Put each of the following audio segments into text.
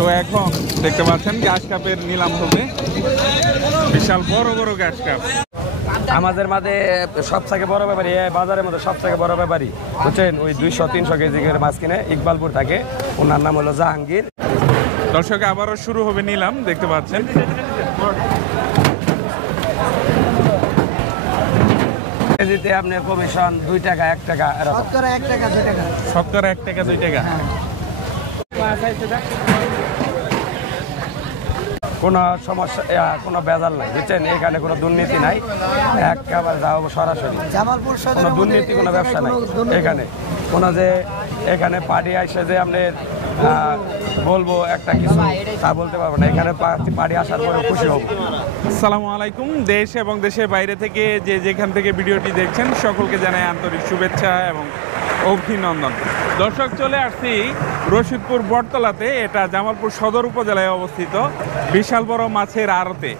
তো এখন দেখতে পাচ্ছেন গ্যাস কাপের নিলাম হবে, বিশাল বড় বড় গ্যাস কাপ। আমাদের মাঝে সবথেকে বড় ব্যাপারী, বাজারের মধ্যে সবথেকে বড় ব্যাপারী বুঝছেন, ওই 200-300 কেজি মাছ কিনে ইকবালপুর থাকে, ওনার নাম হলো জাহাঙ্গীর। দর্শক আবারও শুরু হবে নিলাম, দেখতে পাচ্ছেন। কেজিতে আপনার কমিশন 2 টাকা 1 টাকা, শতকরা 1 টাকা 2 টাকা, শতকরা 1 টাকা 2 টাকা। কোনো সমস্যা, কোনো বেজাল নাই বুঝছেন, এখানে কোনো দুর্নীতি নাই, একেবারে যাবো সরাসরি, জামালপুর কোনো দুর্নীতি কোনো ব্যবসা নাই এখানে। কোনো যে এখানে পার্টি আসে যে আপনি বলবো একটা কিছু তা বলতে পারবো না, এখানে পার্টি আসার পরে খুশি হব। আসসালামু আলাইকুম। দেশ এবং দেশের বাইরে থেকে যে যেখান থেকে ভিডিওটি দেখছেন সকলকে জানাই আন্তরিক শুভেচ্ছা এবং অভিনন্দন। দর্শক চলে আসছি রশিদপুর বটতলাতে, এটা জামালপুর সদর উপজেলায় অবস্থিত বিশাল বড় মাছের আড়তে।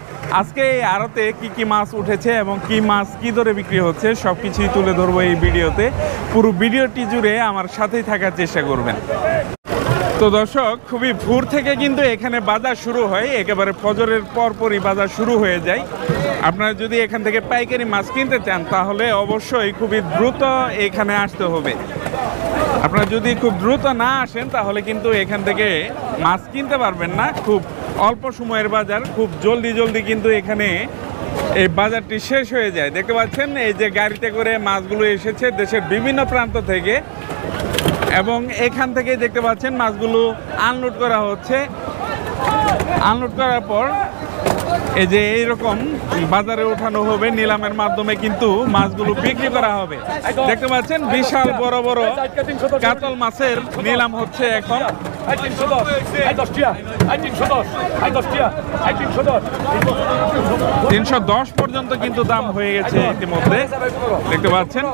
আজকে এই আড়তে কি কি মাছ উঠেছে এবং কি মাছ কি দরে বিক্রি হচ্ছে সব কিছুই তুলে ধরবো এই ভিডিওতে। পুরো ভিডিওটি জুড়ে আমার সাথেই থাকার চেষ্টা করবেন। তো দর্শক খুবই ভোর থেকে কিন্তু এখানে বাজার শুরু হয়, একেবারে ফজরের পরপরই বাজার শুরু হয়ে যায়। আপনারা যদি এখান থেকে পাইকারি মাছ কিনতে চান তাহলে অবশ্যই খুবই দ্রুত এখানে আসতে হবে। আপনারা যদি খুব দ্রুত না আসেন তাহলে কিন্তু এখান থেকে মাছ কিনতে পারবেন না। খুব অল্প সময়ের বাজার, খুব জলদি কিন্তু এখানে এই বাজারটি শেষ হয়ে যায়। দেখতে পাচ্ছেন এই যে গাড়িতে করে মাছগুলো এসেছে দেশের বিভিন্ন প্রান্ত থেকে, এবং এখান থেকে দেখতে পাচ্ছেন মাছগুলো আনলোড করা হচ্ছে। আনলোড করার পর এই যে এইরকম বাজারে ওঠানো হবে, নিলামের মাধ্যমে কিন্তু মাছগুলো বিক্রি করা হবে। দেখতে পাচ্ছেন বিশাল বড় বড় কাতল মাছের নিলাম হচ্ছে এখন। 310 পর্যন্ত কিন্তু দাম হয়ে গেছে ইতিমধ্যে, দেখতে পাচ্ছেন।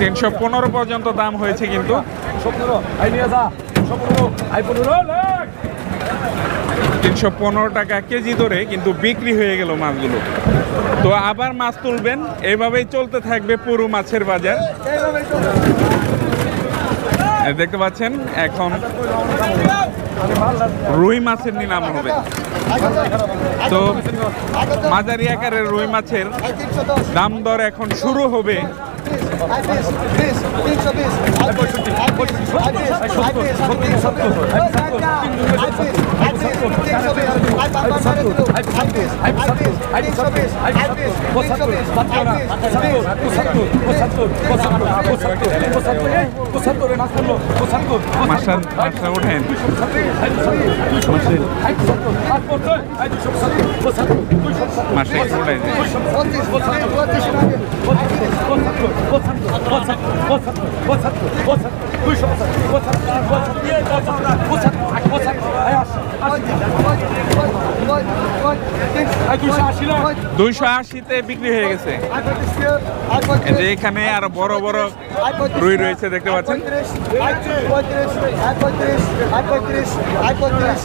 $315 পর্যন্ত দাম হয়েছে কিন্তু। 315 টাকা কেজি ধরে কিন্তু বিক্রি হয়ে গেল মাছগুলো। তো আবার মাছ তুলবেন, এইভাবেই চলতে থাকবে পুরো মাছের বাজার। দেখতে পাচ্ছেন এখন রুই মাছের নিলাম হবে। তো মাঝারি আকারের রুই মাছের দাম দর এখন শুরু হবে। মাছটা ওঠেন মাছটা একটু ওঠাই যায়। $280 বিক্রি হয়ে গেছে। এখানে আরো বড় বড় রুই রয়েছে, দেখতে পাচ্ছেন।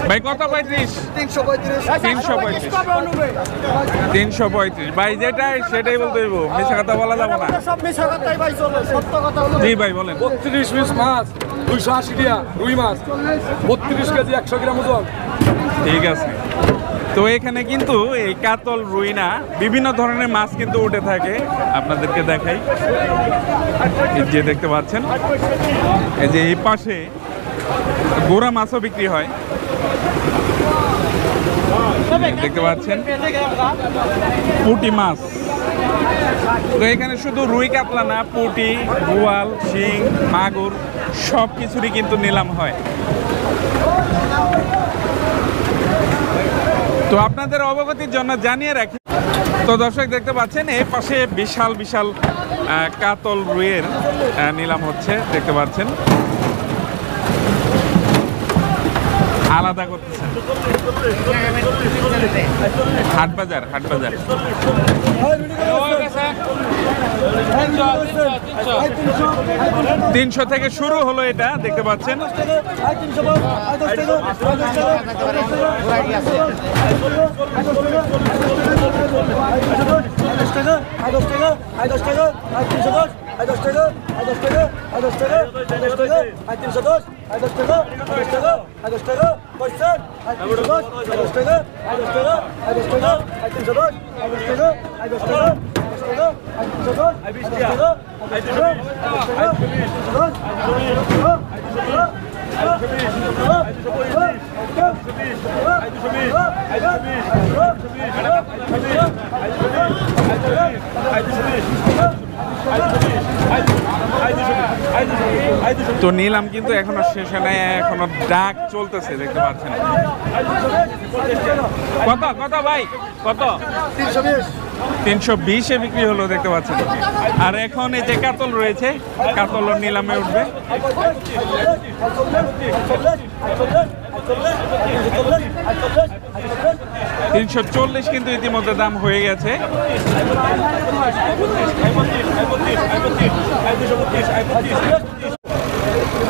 ভাই কত? 335 ভাই, যেটাই সেটাই বলতে হইব, মিথ্যা কথা বলা যাবে না। জি ভাই বলেন। 32 পিস মাছ 280 টাকা, রুই মাছ 32 কেজি 100 গ্রাম ওজন। ঠিক আছে। তো এখানে কিন্তু এই কাতল, রুই না, বিভিন্ন ধরনের মাছ কিন্তু উঠে থাকে, আপনাদেরকে দেখাই। এই যে দেখতে পাচ্ছেন, এই যে এই পাশে গোড়া মাছও বিক্রি হয়, দেখতে পাচ্ছেন। পুঁটি মাছ, তো এখানে শুধু রুই কাতলা না, পুঁটি, বোয়াল, শিং, মাগুর সব কিছুরই কিন্তু নিলাম হয়। তো আপনাদের অবগতির জন্য জানিয়ে রাখি। তো দর্শক দেখতে পাচ্ছেন এই পাশে বিশাল বিশাল কাতল রুইয়ের নিলাম হচ্ছে, দেখতে পাচ্ছেন। আলাদা করতেছেন হাট বাজার। 300 থেকে শুরু হলো, এটা দেখতে পাচ্ছেন। তো নিলাম কিন্তু এখনো শেষ হয় নাই, এখনো ডাক চলতেছে দেখতে পাচ্ছেন। কত কত ভাই কত? 320-এ বিক্রি হলো দেখতে পাচ্ছেন। আর এখন এই যে কাতল রয়েছে, কাতল নিলামে উঠবে। 340 কিন্তু ইতিমধ্যে দাম হয়ে গেছে।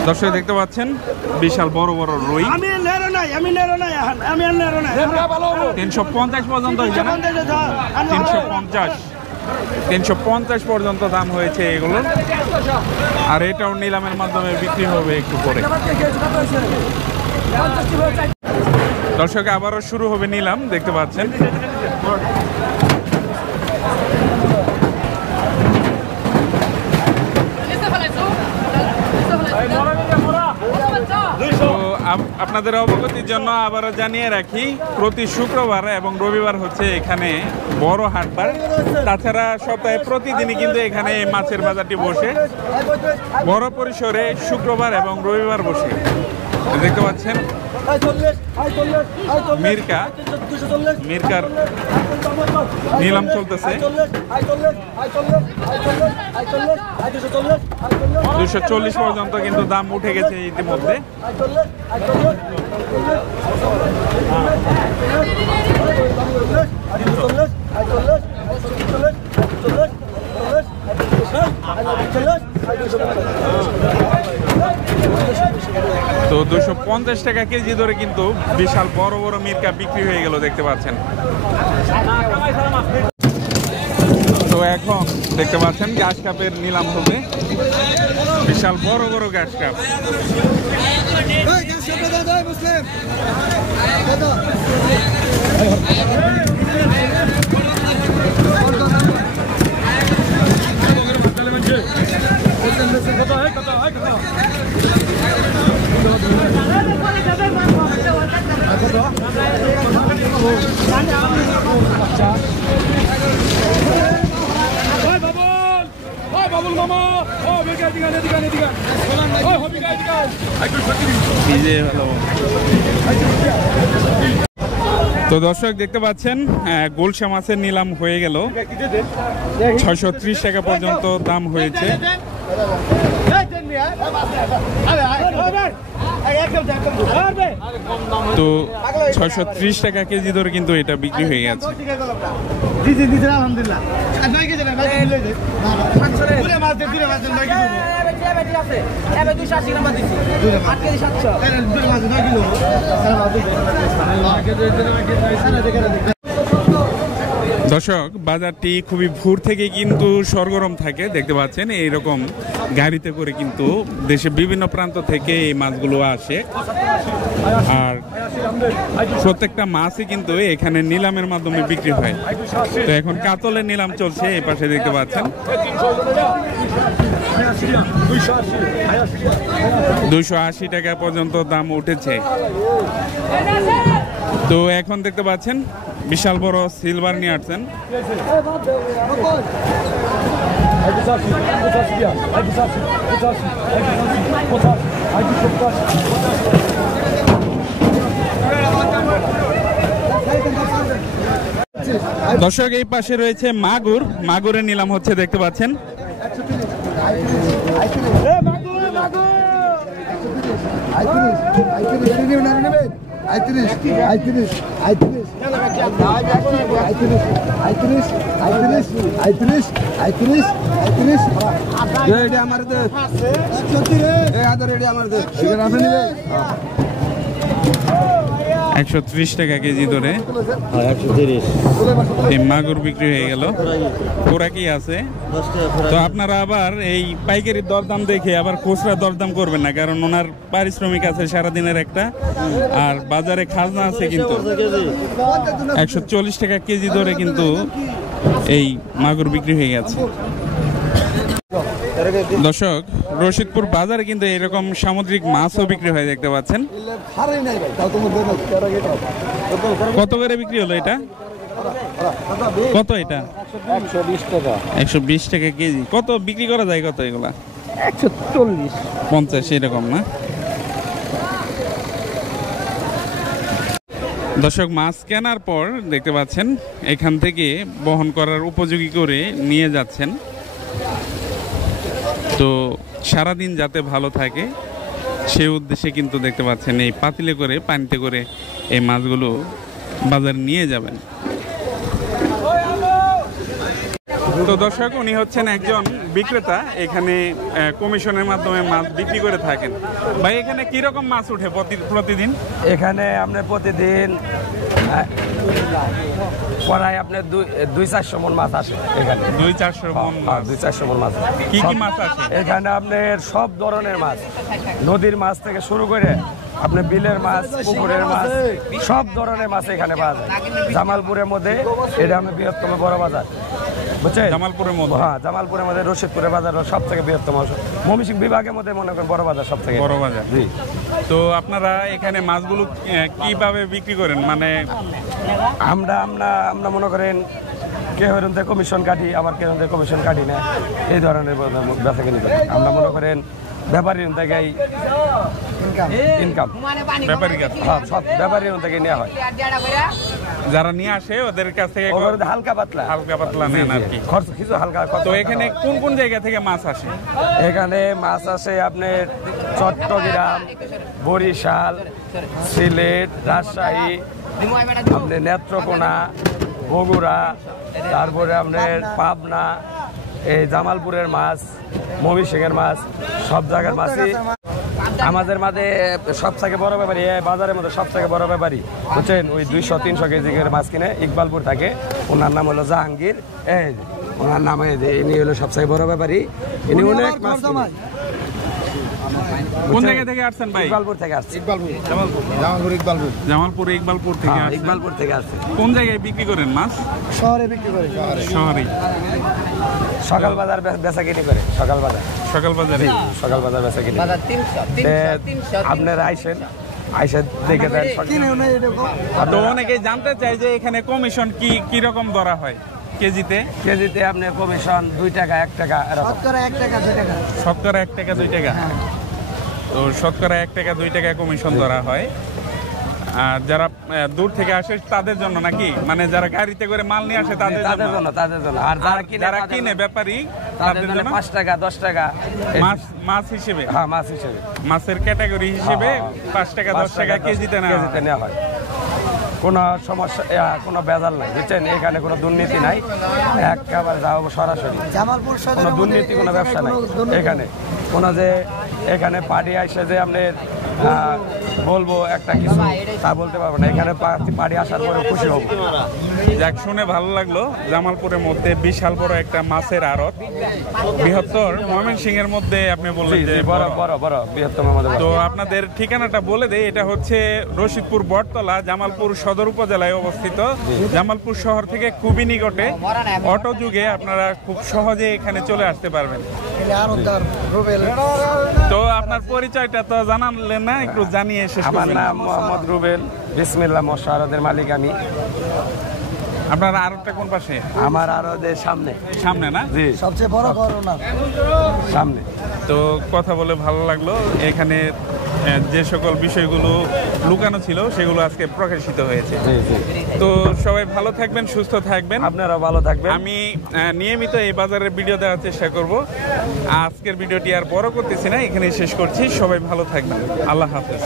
দর্শক দেখতে পাচ্ছেন বিশাল বড় বড় রুই। 350 পর্যন্ত হয়েছে না? 350 পর্যন্ত দাম হয়েছে এগুলো। আর এটাও নিলামের মাধ্যমে বিক্রি হবে একটু পরে। দর্শক আবারও শুরু হবে নিলাম দেখতে পাচ্ছেন। আপনাদের অবগতির জন্য আবারও জানিয়ে রাখি, প্রতি শুক্রবার এবং রবিবার হচ্ছে এখানে বড় হাটবার। তাছাড়া সপ্তাহে প্রতিদিনই কিন্তু এখানে মাছের বাজারটি বসে বড় পরিসরে, শুক্রবার এবং রবিবার বসে। দেখতে পাচ্ছেন মির্কার নিলাম চলতেছে। 240 পর্যন্ত কিন্তু দাম উঠে গেছে ইতিমধ্যে। তো 250 টাকা কেজি ধরে কিন্তু বিশাল বড় বড় মির্কা বিক্রি হয়ে গেল দেখতে পাচ্ছেন। তো এখন দেখতে পাচ্ছেন গ্যাস কাপের নিলাম হবে, বিশাল বড় বড় গ্যাস কাপ। তো দর্শক দেখতে পাচ্ছেন গোলসা মাছের নিলাম হয়ে গেল। 630 টাকা পর্যন্ত দাম হয়েছে। তো 630 টাকা কেজি ধরে কিন্তু এটা বিক্রি হয়ে গেছে। দর্শক বাজারটি খুবই ভোর থেকে কিন্তু সরগরম থাকে দেখতে পাচ্ছেন। এইরকম গাড়িতে করে কিন্তু দেশের বিভিন্ন প্রান্ত থেকে এই মাছগুলো আসে। আর প্রত্যেকটা মাছই কিন্তু এখানে নিলামের মাধ্যমে বিক্রি হয়। তো এখন কাতলের নিলাম চলছে এই পাশে দেখতে পাচ্ছেন। 280 টাকা পর্যন্ত দাম উঠেছে। তো এখন দেখতে পাচ্ছেন বিশাল বড় সিলভার নিয়ে আসছেন। দর্শক এই পাশে রয়েছে মাগুর, মাগুরের নিলাম হচ্ছে দেখতে পাচ্ছেন। 130 টাকা কেজি ধরে 130 এই মাগুর বিক্রি হয়ে গেল। ওরা কি আছে? তো আপনারা আবার এই পাইকারি দরদাম দেখে আবার খুচরা দরদাম করবেন না, কারণ ওনার পারিশ্রমিক আছে সারাদিনের একটা, আর বাজারে খাজনা আছে কিন্তু। 140 টাকা কেজি ধরে কিন্তু এই মাগুর বিক্রি হয়ে গেছে। দর্শক, রশিদপুর বাজারে কিন্তু এরকম সামুদ্রিক মাছও বিক্রি হয় দেখতে পাচ্ছেন। কত করে বিক্রি হলো এটা? কত এটা? 120 টাকা 120 টাকা কেজি। কত বিক্রি করা যায় কত এগুলা? 140 50 এরকম না? দর্শক, মাছ কেনার পর দেখতে পাচ্ছেন এখান থেকে বহন করার উপযোগী করে নিয়ে যাচ্ছেন। তো সারাদিন যাতে ভালো থাকে সেই উদ্দেশ্যে কিন্তু দেখতে পাচ্ছেন এই পাতিলে করে পানিতে করে এই মাছগুলো বাজারে নিয়ে যাবেন। তো দর্শক, উনি হচ্ছেন একজন বিক্রেতা, এখানে কমিশনের মাধ্যমে মাছ বিক্রি করে থাকেন। ভাই, এখানে কি রকম মাছ উঠে প্রতিদিন? এখানে আপনার প্রতিদিন প্রায় আপনার 200-400 মন মাছ আসে এখানে। 200-400 মণ মাছ। 200-400 মন মাছ। কি কি মাছ আসে এখানে আপনার সব ধরনের মাছ, নদীর মাছ থেকে শুরু করে আপনার বিলের মাছ, পুকুরের মাছ, সব ধরনের মাছ এখানে পাওয়া যায়। জামালপুরের মধ্যে এটা আমরা বৃহত্তম বড় বাজার, বুঝছেন? জামালপুরের মধ্যে? হ্যাঁ, জামালপুরের মধ্যে রশিদপুরের বাজার সব থেকে বৃহত্তম। ময়মনসিংহ বিভাগের মধ্যে মনে করেন বড় বাজার সব থেকে বড় বাজার। জি। তো আপনারা এখানে মাছগুলো কিভাবে বিক্রি করেন? মানে আমরা মনে করেন কেউ থেকে কমিশন কাটি, আবার কেউ থেকে কমিশন কাটি না, এই ধরনের বেচা কিনি করি। আমরা মনে করেন ব্যাপারীর থেকে ইনকাম, ব্যাপারীর কাছে? হ্যাঁ, সব ব্যাপারীর থেকে নেওয়া হয়। যারা নিয়ে আসে ওদের কাছ থেকে হালকা পাতলা নেন আর কি, খরচ কিছু হালকা। তো এখানে কোন কোন জায়গা থেকে মাছ আসে? এখানে মাছ আসে আপনার চট্টগ্রাম, বরিশাল, সিলেট, রাজশাহী, আপনার নেত্রকোনা, বগুড়া, তারপরে আপনার পাবনা, এই জামালপুরের মাছ, ময়মনসিংহের মাছ, সব জায়গার মাছই আমাদের মাঝে সব থেকে বড় ব্যাপারী, বাজারের মধ্যে সব থেকে বড় ব্যাপারী বুঝছেন, ওই 200-300 কেজি মাছ কিনে ইকবালপুর থাকে। ওনার নাম হলো জাহাঙ্গীর। এই ওনার নাম ইনি হলো সব থেকে বড় ব্যাপারী। ইনি অনেক মাছ কিনে। কোন জায়গা থেকে আসছেন ভাই? ইকবালপুর থেকে আসছে। জামালপুর থেকে আসছেন? ইকবালপুর থেকে আসছে। কোন জায়গায় বিক্রি করেন মাছ? শহরে বিক্রি করে। শহরে সকাল বাজার বেচা কিনি করে। সকাল বাজারে বেচা কিনি। আপনারা আইসে দেখে দেন। তো অনেকে জানতে চাই যে এখানে কমিশন কি রকম ধরা হয় কেজিতে? কেজিতে আপনার কমিশন 2 টাকা 1 টাকা এরকম। শতকরা 1 টাকা 2 টাকা। শতকরা 1 টাকা 2 টাকা। তো শতকরা 1 টাকা 2 টাকা কমিশন ধরা হয়। আর যারা দূর থেকে আসে তাদের জন্য নাকি? মানে যারা গাড়িতে করে মাল নিয়ে আসে তাদের জন্য। আর যারা কিনে ব্যাপারী তাদের জন্য 5 টাকা 10 টাকা মাছ হিসেবে। হ্যাঁ, মাছ হিসেবে, মাছের ক্যাটাগরি হিসেবে 5 টাকা 10 টাকা কেজিতে নেওয়া হয়। কোনো সমস্যা, কোনো বেজাল নাই, বুঝছেন? এখানে কোনো দুর্নীতি নাই, একেবারে যাবো সরাসরি। জামালপুর কোনো দুর্নীতি, কোনো ব্যবসা নাই এখানে। কোনো যে এখানে পার্টি আসে যে আপনি বলবো একটা কিছু তা বলতে পারবো না। এখানে পার্টি আসার পরে খুশি হবো। যাক, শুনে ভালো লাগলো। জামালপুরের মধ্যে বিশাল বড় একটা মাছের আড়ত, বৃহত্তর ময়মনসিংহের মধ্যে আপনি বললেন যে বড় বৃহত্তম আমাদের। তো আপনাদের ঠিকানাটা বলে দেই, এটা হচ্ছে রশিদপুর বটতলা, জামালপুর সদর উপজেলায় অবস্থিত। জামালপুর শহর থেকে খুবই নিকটে, অটো যুগে আপনারা খুব সহজে এখানে চলে আসতে পারবেন। তো আপনার পরিচয়টা তো জানালেন না, একটু জানিয়ে শেষ করবেন। আমার নাম মোহাম্মদ রুবেল, বিসমিল্লাহ মৎস্য আড়তের মালিক আমি। আপনার আড়তটা কোন পাশে? আমার আড়তের সামনে না? জি, সবচেয়ে বড় করোনা সামনে। তো কথা বলে ভালো লাগলো। এখানে যে সকল বিষয়গুলো লুকানো ছিল সেগুলো আজকে প্রকাশিত হয়েছে। তো সবাই ভালো থাকবেন, সুস্থ থাকবেন। আপনারা ভালো থাকবেন। আমি নিয়মিত এই বাজারের ভিডিও দেওয়ার চেষ্টা করব। আজকের ভিডিওটি আর বড় করতেছি না, এখানেই শেষ করছি। সবাই ভালো থাকবেন। আল্লাহ হাফেজ।